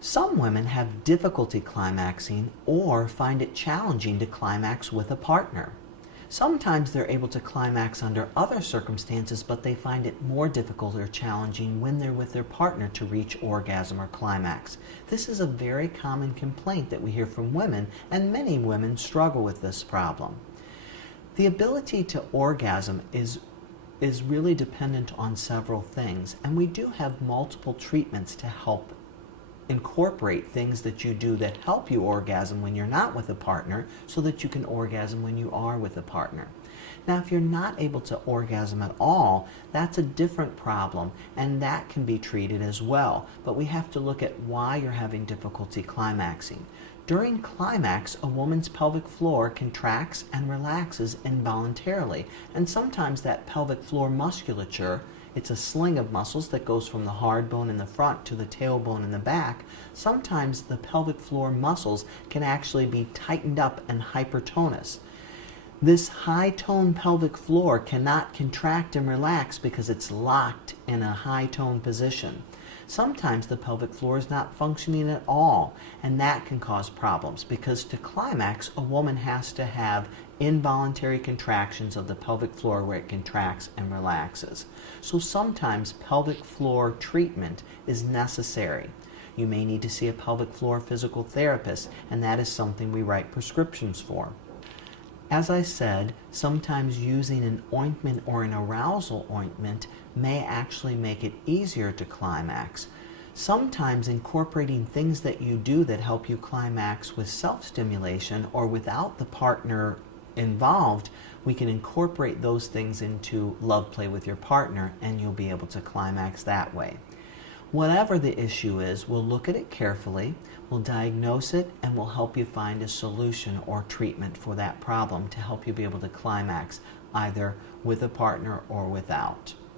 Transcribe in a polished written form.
Some women have difficulty climaxing or find it challenging to climax with a partner. Sometimes they're able to climax under other circumstances, but they find it more difficult or challenging when they're with their partner to reach orgasm or climax. This is a very common complaint that we hear from women, and many women struggle with this problem. The ability to orgasm is really dependent on several things, and we do have multiple treatments to help incorporate things that you do that help you orgasm when you're not with a partner so that you can orgasm when you are with a partner. Now, if you're not able to orgasm at all, that's a different problem, and that can be treated as well. But we have to look at why you're having difficulty climaxing. During climax, a woman's pelvic floor contracts and relaxes involuntarily, and sometimes that pelvic floor musculature, it's a sling of muscles that goes from the hard bone in the front to the tailbone in the back. Sometimes the pelvic floor muscles can actually be tightened up and hypertonous. This high-tone pelvic floor cannot contract and relax because it's locked in a high-tone position. Sometimes the pelvic floor is not functioning at all, and that can cause problems because to climax, a woman has to have involuntary contractions of the pelvic floor where it contracts and relaxes. So sometimes pelvic floor treatment is necessary. You may need to see a pelvic floor physical therapist, and that is something we write prescriptions for. As I said, sometimes using an ointment or an arousal ointment may actually make it easier to climax. Sometimes incorporating things that you do that help you climax with self-stimulation or without the partner involved, we can incorporate those things into love play with your partner, and you'll be able to climax that way. Whatever the issue is, we'll look at it carefully, we'll diagnose it, and we'll help you find a solution or treatment for that problem to help you be able to climax either with a partner or without.